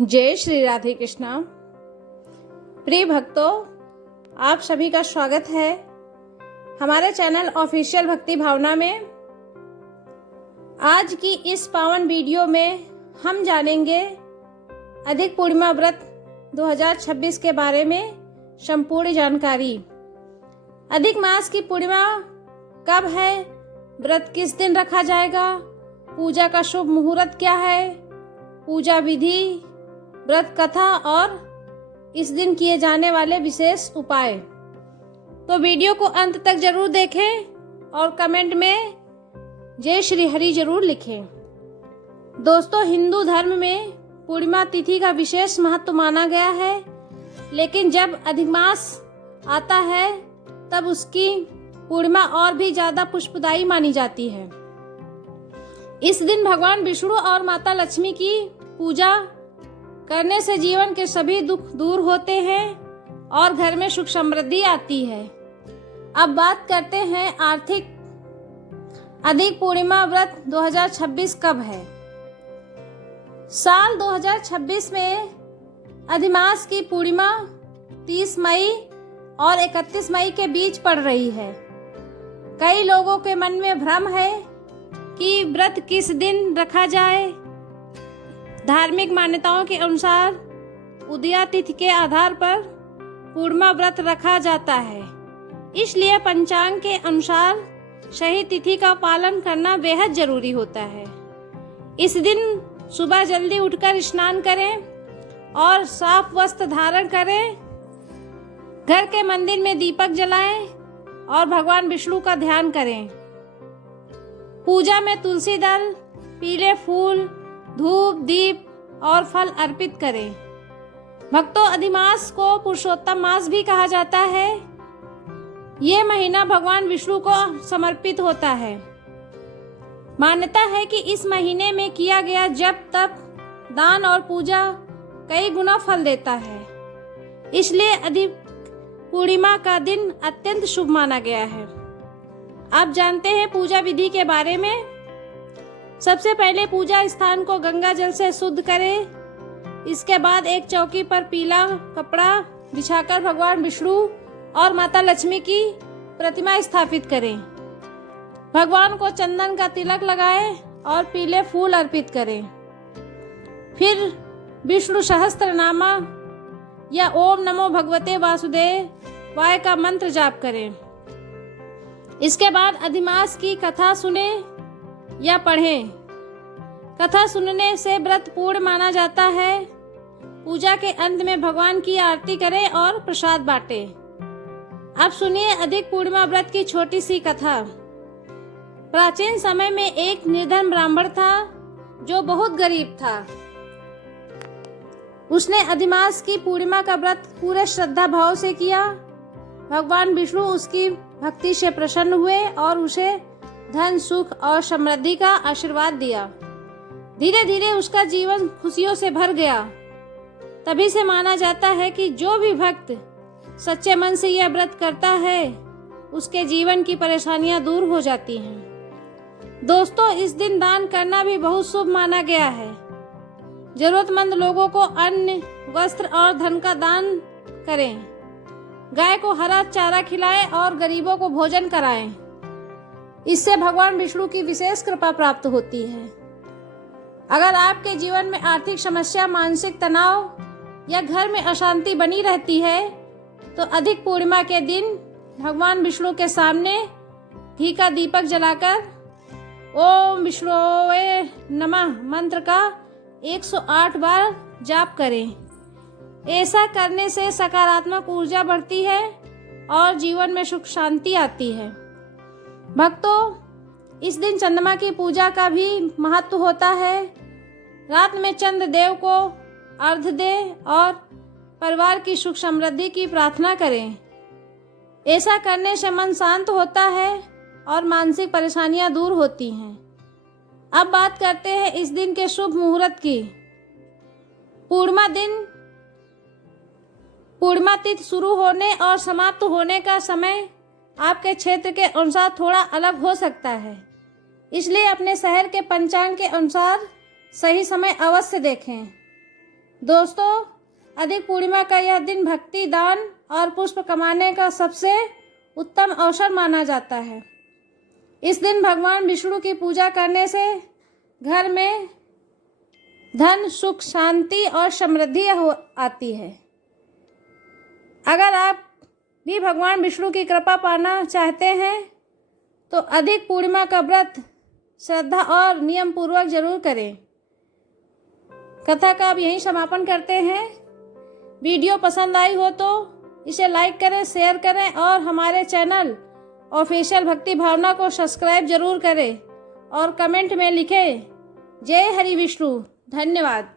जय श्री राधे कृष्णा। प्रिय भक्तों, आप सभी का स्वागत है हमारे चैनल ऑफिशियल भक्ति भावना में। आज की इस पावन वीडियो में हम जानेंगे अधिक पूर्णिमा व्रत 2026 के बारे में संपूर्ण जानकारी। अधिक मास की पूर्णिमा कब है, व्रत किस दिन रखा जाएगा, पूजा का शुभ मुहूर्त क्या है, पूजा विधि, व्रत कथा और इस दिन किए जाने वाले विशेष उपाय। तो वीडियो को अंत तक जरूर देखें और कमेंट में जय श्री हरि जरूर लिखें। दोस्तों, हिंदू धर्म में पूर्णिमा तिथि का विशेष महत्व माना गया है, लेकिन जब अधिक मास आता है तब उसकी पूर्णिमा और भी ज्यादा पुष्पदायी मानी जाती है। इस दिन भगवान विष्णु और माता लक्ष्मी की पूजा करने से जीवन के सभी दुख दूर होते हैं और घर में सुख समृद्धि आती है। अब बात करते हैं आर्थिक अधिक पूर्णिमा व्रत 2026 कब है। साल 2026 में अधिमास की पूर्णिमा 30 मई और 31 मई के बीच पड़ रही है। कई लोगों के मन में भ्रम है कि व्रत किस दिन रखा जाए। धार्मिक मान्यताओं के अनुसार उदया तिथि के आधार पर पूर्णिमा व्रत रखा जाता है, इसलिए पंचांग के अनुसार सही तिथि का पालन करना बेहद जरूरी होता है। इस दिन सुबह जल्दी उठकर स्नान करें और साफ वस्त्र धारण करें, घर के मंदिर में दीपक जलाएं और भगवान विष्णु का ध्यान करें। पूजा में तुलसी दल, पीले फूल, धूप, दीप और फल अर्पित करें। भक्तों, अधिमास को पुरुषोत्तम मास भी कहा जाता है। ये महीना भगवान विष्णु को समर्पित होता है। मान्यता है कि इस महीने में किया गया जप, तप, दान और पूजा कई गुना फल देता है, इसलिए अधिक पूर्णिमा का दिन अत्यंत शुभ माना गया है। आप जानते हैं पूजा विधि के बारे में। सबसे पहले पूजा स्थान को गंगा जल से शुद्ध करें। इसके बाद एक चौकी पर पीला कपड़ा बिछाकर भगवान विष्णु और माता लक्ष्मी की प्रतिमा स्थापित करें। भगवान को चंदन का तिलक लगाएं और पीले फूल अर्पित करें। फिर विष्णु सहस्त्रनामा या ओम नमो भगवते वासुदेवाय का मंत्र जाप करें। इसके बाद अधिमास की कथा सुने या पढ़ें। कथा सुनने से व्रत पूर्ण माना जाता है। पूजा के अंत में भगवान की आरती करें और प्रसाद बांटें। अब सुनिए अधिक पूर्णिमा व्रत की छोटी सी कथा। प्राचीन समय में एक निर्धन ब्राह्मण था जो बहुत गरीब था। उसने अधिमास की पूर्णिमा का व्रत पूरे श्रद्धा भाव से किया। भगवान विष्णु उसकी भक्ति से प्रसन्न हुए और उसे धन, सुख और समृद्धि का आशीर्वाद दिया। धीरे धीरे उसका जीवन खुशियों से भर गया। तभी से माना जाता है कि जो भी भक्त सच्चे मन से यह व्रत करता है, उसके जीवन की परेशानियां दूर हो जाती हैं। दोस्तों, इस दिन दान करना भी बहुत शुभ माना गया है। जरूरतमंद लोगों को अन्न, वस्त्र और धन का दान करें। गाय को हरा चारा खिलाएं और गरीबों को भोजन कराएं। इससे भगवान विष्णु की विशेष कृपा प्राप्त होती है। अगर आपके जीवन में आर्थिक समस्या, मानसिक तनाव या घर में अशांति बनी रहती है, तो अधिक पूर्णिमा के दिन भगवान विष्णु के सामने घी का दीपक जलाकर ओम विष्णुवे नमः मंत्र का 108 बार जाप करें। ऐसा करने से सकारात्मक ऊर्जा बढ़ती है और जीवन में सुख शांति आती है। भक्तों, इस दिन चंद्रमा की पूजा का भी महत्व होता है। रात में चंद्र देव को अर्घ्य दें और परिवार की सुख समृद्धि की प्रार्थना करें। ऐसा करने से मन शांत होता है और मानसिक परेशानियां दूर होती हैं। अब बात करते हैं इस दिन के शुभ मुहूर्त की। पूर्णिमा तिथि शुरू होने और समाप्त होने का समय आपके क्षेत्र के अनुसार थोड़ा अलग हो सकता है, इसलिए अपने शहर के पंचांग के अनुसार सही समय अवश्य देखें। दोस्तों, अधिक पूर्णिमा का यह दिन भक्ति, दान और पुष्प कमाने का सबसे उत्तम अवसर माना जाता है। इस दिन भगवान विष्णु की पूजा करने से घर में धन, सुख, शांति और समृद्धि आती है। अगर आप भी भगवान विष्णु की कृपा पाना चाहते हैं तो अधिक पूर्णिमा का व्रत श्रद्धा और नियम पूर्वक जरूर करें। कथा का अब यहीं समापन करते हैं। वीडियो पसंद आई हो तो इसे लाइक करें, शेयर करें और हमारे चैनल ऑफिशियल भक्ति भावना को सब्सक्राइब जरूर करें और कमेंट में लिखें जय हरि विष्णु। धन्यवाद।